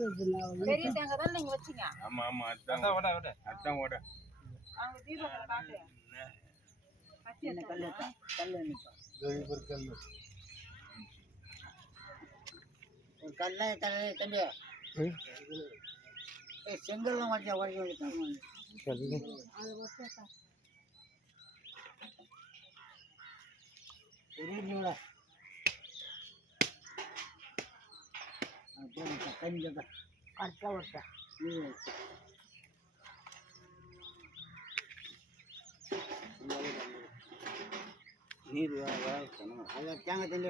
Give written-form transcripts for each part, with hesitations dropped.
பெரிய தேங்காய் தான் நீங்க வச்சீங்க. ஆமா ஆமா அதான் ஓட அதான் ஓட அவங்க தீபத்துல காட்டு கச்சி கல்லு நிப்பா ஒரு கல்லு ஒரு கல்லை தம்பி செங்கல்லாம் வச்சா உடைக்க அது வச்சா கஞ்சா கரெக்டாக வச்சா நீர் அதை தேங்காய் தண்ணி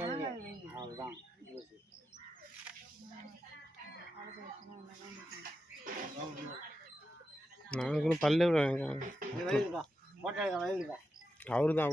அவ்வளோதான் நாங்கள் பல்லு அவரு தான்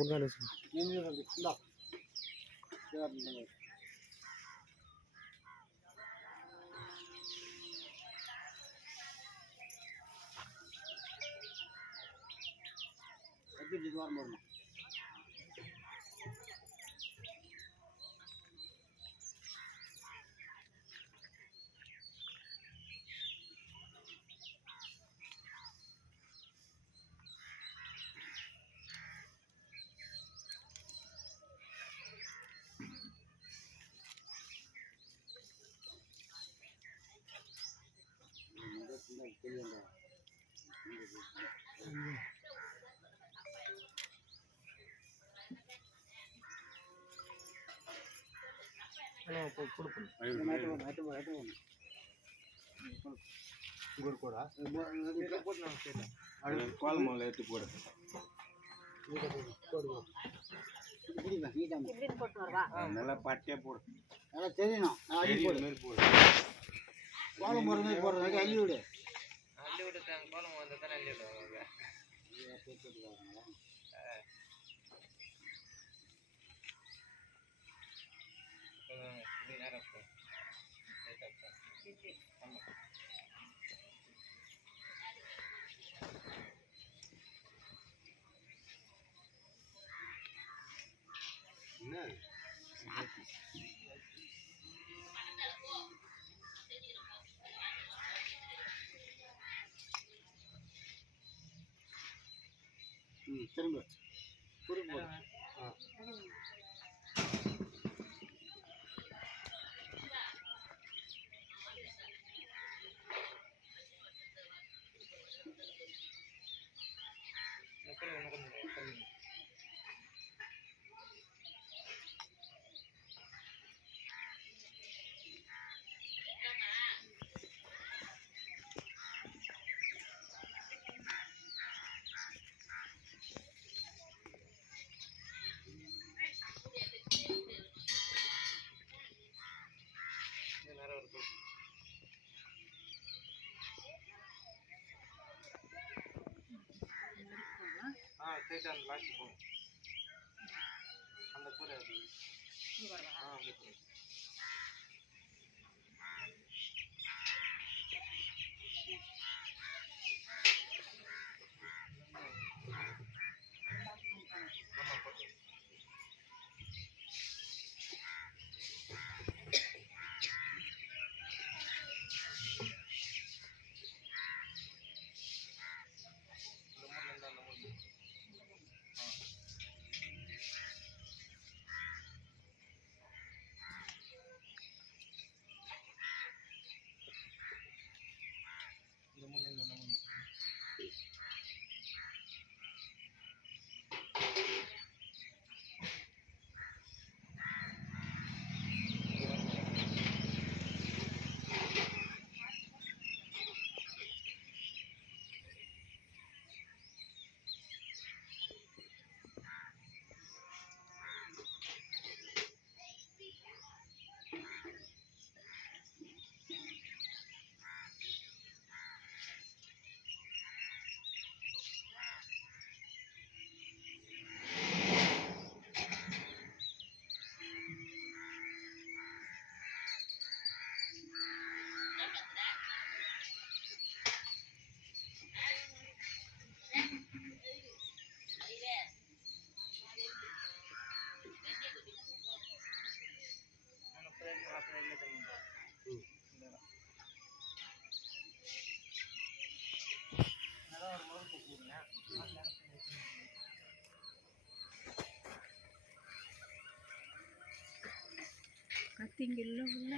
கோலம் மாலை எடுத்து போடு நல்லா பட்டியா போடு நல்லா தெரியணும் போடு கோலம் போடுற மாதிரி போடுறதுக்கு அள்ளி விடு கோலம் வந்து தான் அள்ளி விடுவாங்க திரும்ப குறுக்கு போடு அந்த கூட திங்கில்ல உள்ள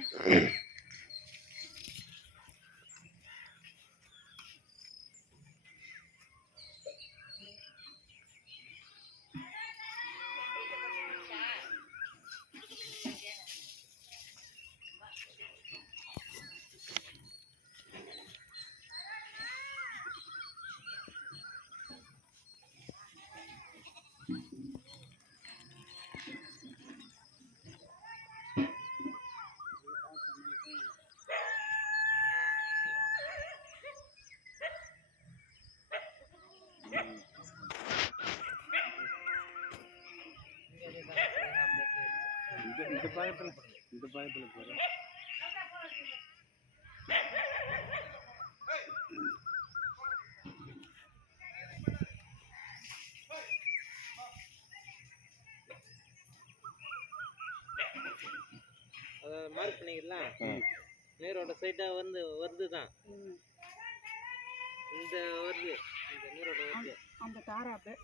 இந்த பாயத்துல போற அதை மார்க் பண்ணிக்கலாம். நீரோட சைட்டா வருது தான் இந்த வருது, இந்த நீரோட வருது அந்த தாரை அப்படியே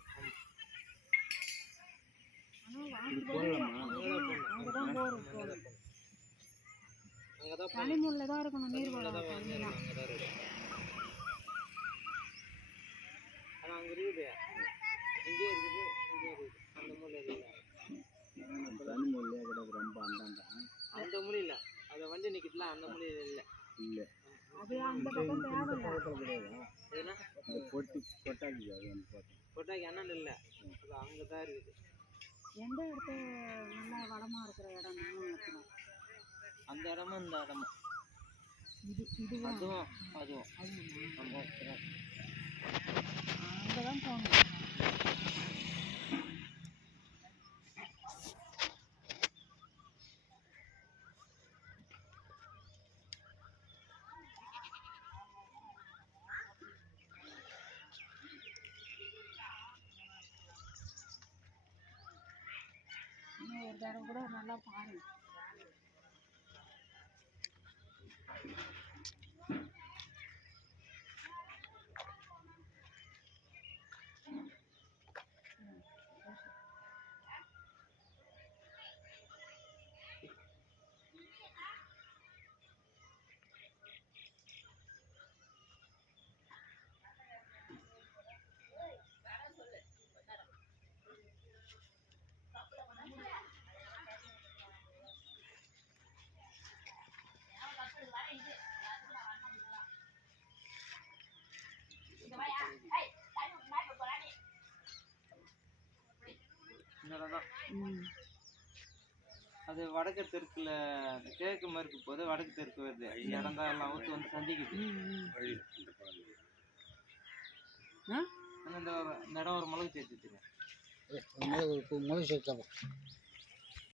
அங்கதான் போறோம். அங்கதான் தனிமுள்ள தான் இருக்கணும் நீர் வளம். அங்கதான் இருக்கு. ஆனா அங்க இருக்குது, இங்கே இருக்குது, இங்கே இருக்குது. அந்த மூலையில இல்லை, தனி மொழியாக கிடக்கு ரொம்ப அந்தாண்டா. அந்த மூலையில அதை வண்டி நிற்கிதுல, அந்த மூலையில இல்லை. இல்லை அது அந்த பக்கம் தேவையில்லை. எதுனா இந்த கொட்டாக்கி அது வந்து பார்த்தேன். கொட்டாக்கி அண்ணன் இல்லை, அது அங்கே தான் இருக்குது. எந்த இடத்த நல்லா வளமா இருக்கிற இடம் இருக்கணும். அந்த இடமும் இந்த இடமும் இதுவும் அதுவும் அதுவும் அங்கதான் போகணும். இன்னும் ஒரு தடவை கூட நல்லா பாருங்க. அது வடக்கு தெற்குல கிழக்கு மேற்கு போது வடக்கு தெற்கு வருது. இடம் தான் எல்லாம் ஒத்து வந்து சந்திக்குது. இந்த இடம் ஒரு மிளகு சேர்த்து முதல் சேர்த்தா